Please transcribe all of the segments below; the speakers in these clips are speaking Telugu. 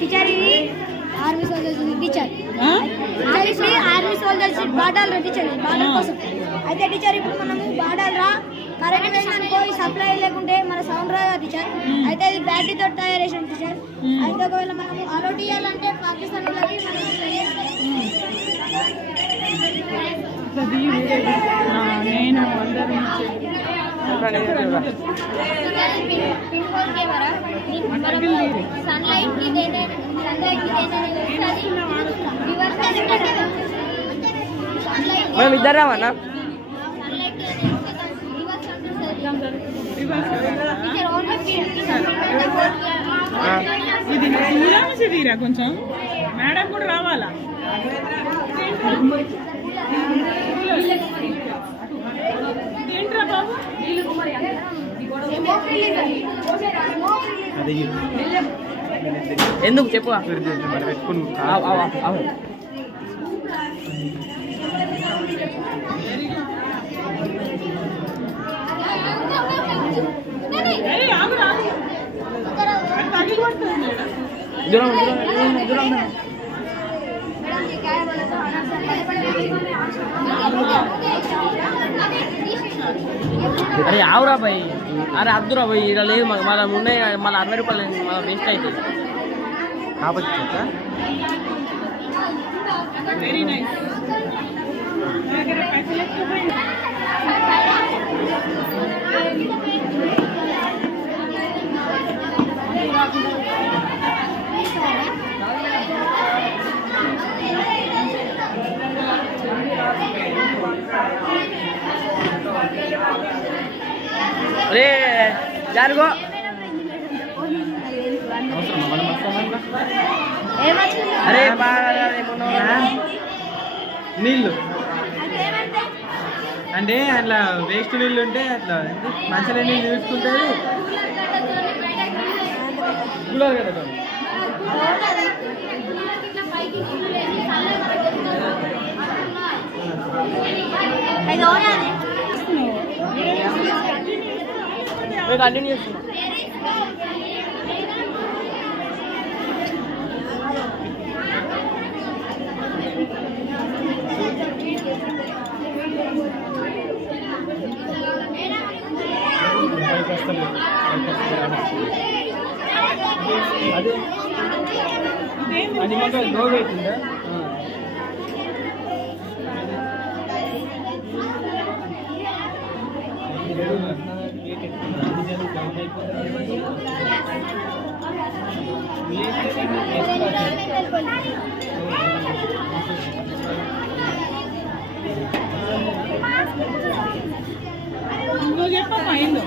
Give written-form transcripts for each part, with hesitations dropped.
టీచర్ ఇది army soldiers teacher army soldiers border teacher border కోసం అయితే టీచర్ ఇప్పుడు మనము బార్డర్ రా కరెంట్ వేసినానుకో ఈ సప్లై లేకుంటే మన సౌండ్ రాగా టీచర్ అయితే ఇది బ్యాటరీతో తయారు చేసాం టీచర్ అయితే ఒకవేళ మనము అలౌట్ ఇవ్వాలంటే పాకిస్తాన్ వాళ్ళకి నేను మేము ఇద్దరు రావన్నా ఇది తీరా కొంచెం మేడం కూడా రావాలా ఏంట్రా బాబు ఎందుకు చెప్పు దూరం దూరం अरे आवरा भाई अरे अद्दुरा भाई इला ले मला मुन्ने मला 60 రూపాయలు मला वेस्ट అవుతుంది కాబట్టి వెరీ నైస్ अरे जारगो अरे నీళ్ళు అంటే అట్లా వేస్ట్ నీళ్ళు ఉంటే అట్లా మంచిగా నీళ్ళు తీసుకుంటుంది కదా కంటిన్యూ చేస్తున్నా అది లోగ్ అవుతుందా నువ్వు చెప్పమ్మా ఏందో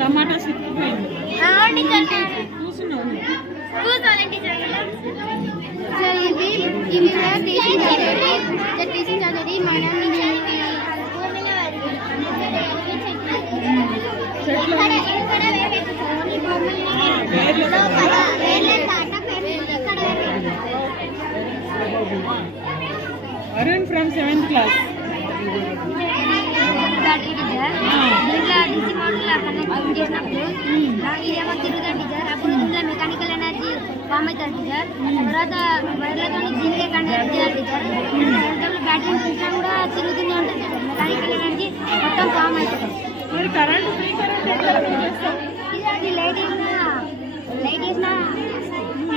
టమాటా సిక్కిపోయింది Arun from 7th class. Mechanical energy form అవుతుంది టీచర్. తర్వాత వైర్లతో దీనికే కండక్ట్ చేయాలి టీచర్. బ్యాటరీ సిస్టమ్ కూడా తిరుగుతూనే ఉంటుంది టీచర్. మెకానికల్ ఎనర్జీ మొత్తం ఫామ్ అవుతుంది. లైట్ వేసినా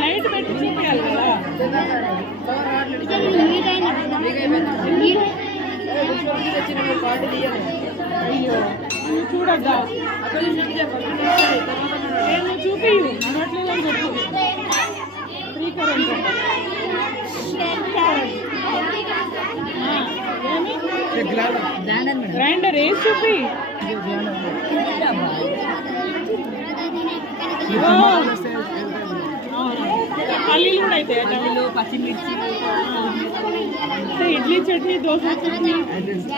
లైట్ పెట్టి చూపించాలి కదా. అయ్యో నువ్వు చూడద్దా నేను చూపి అనట్లేదని చెప్పు ఫ్రీ కరెంట్ గ్రైండర్ వేసి చూపి పల్లీలు కూడా అయితే పచ్చిమిర్చి ఇడ్లీ చట్నీ దోశ చట్నీ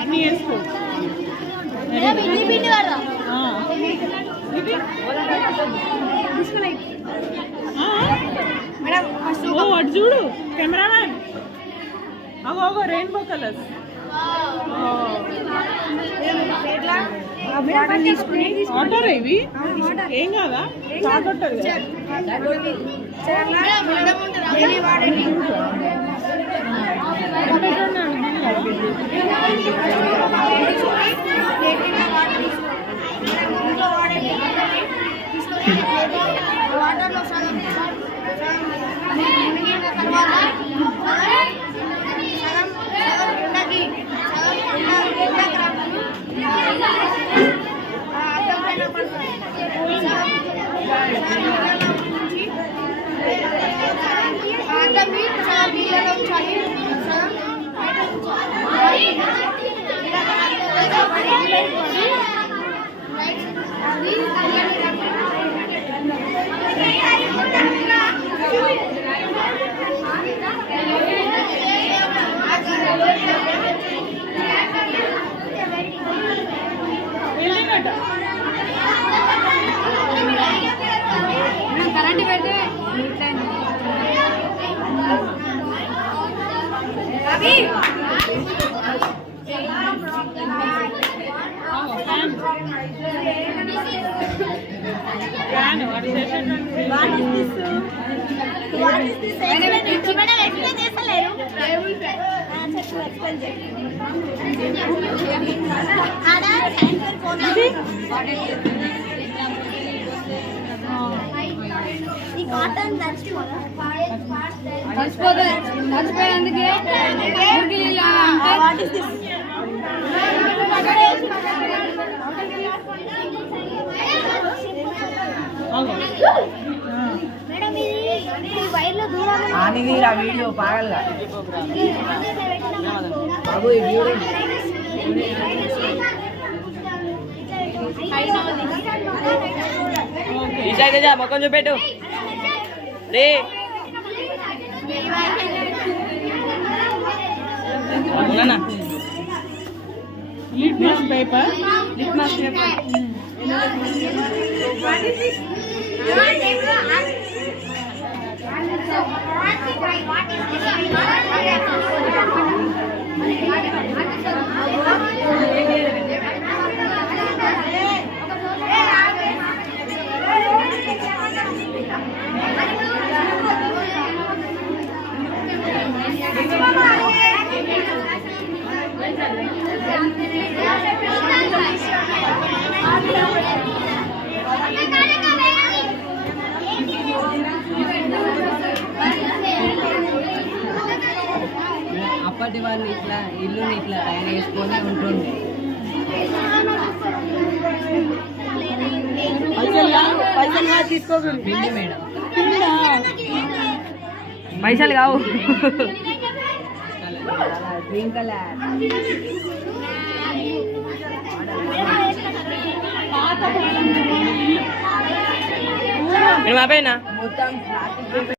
అన్నీ వేసుకో ఇది అటు చూడు కెమెరామ్యాన్ అగో రెయిన్బో కలర్స్ వాటర్ ఇవి ఏం కాదా చాకొట్టదు వాటర్లో సగం మునిగిన తర్వాత సగం ఎండకి ఎండకి రావాలి అర్థం పైన పడుతుంది అర్థం సగం నీళ్ళలో ఉంచాలి సగం కరెంట్ పెడితే ఈ కాటన్ మర్చిపోయేందుకే మేడం ఇది వైర్లో దూరం వీడియో పాగల్లా ఈ సైడ్ జా మొక్కం చూపెట్టు రే లిట్మస్ పేపర్ అప్పటి వాళ్ళు ఇట్లా ఇల్లుని ఇట్లా తయారు చేసుకొని ఉంటుండే. పైసలు తీసుకోకండి మేడం, పైసలు కావు. గ్రీన్ కలర్ మొత్తం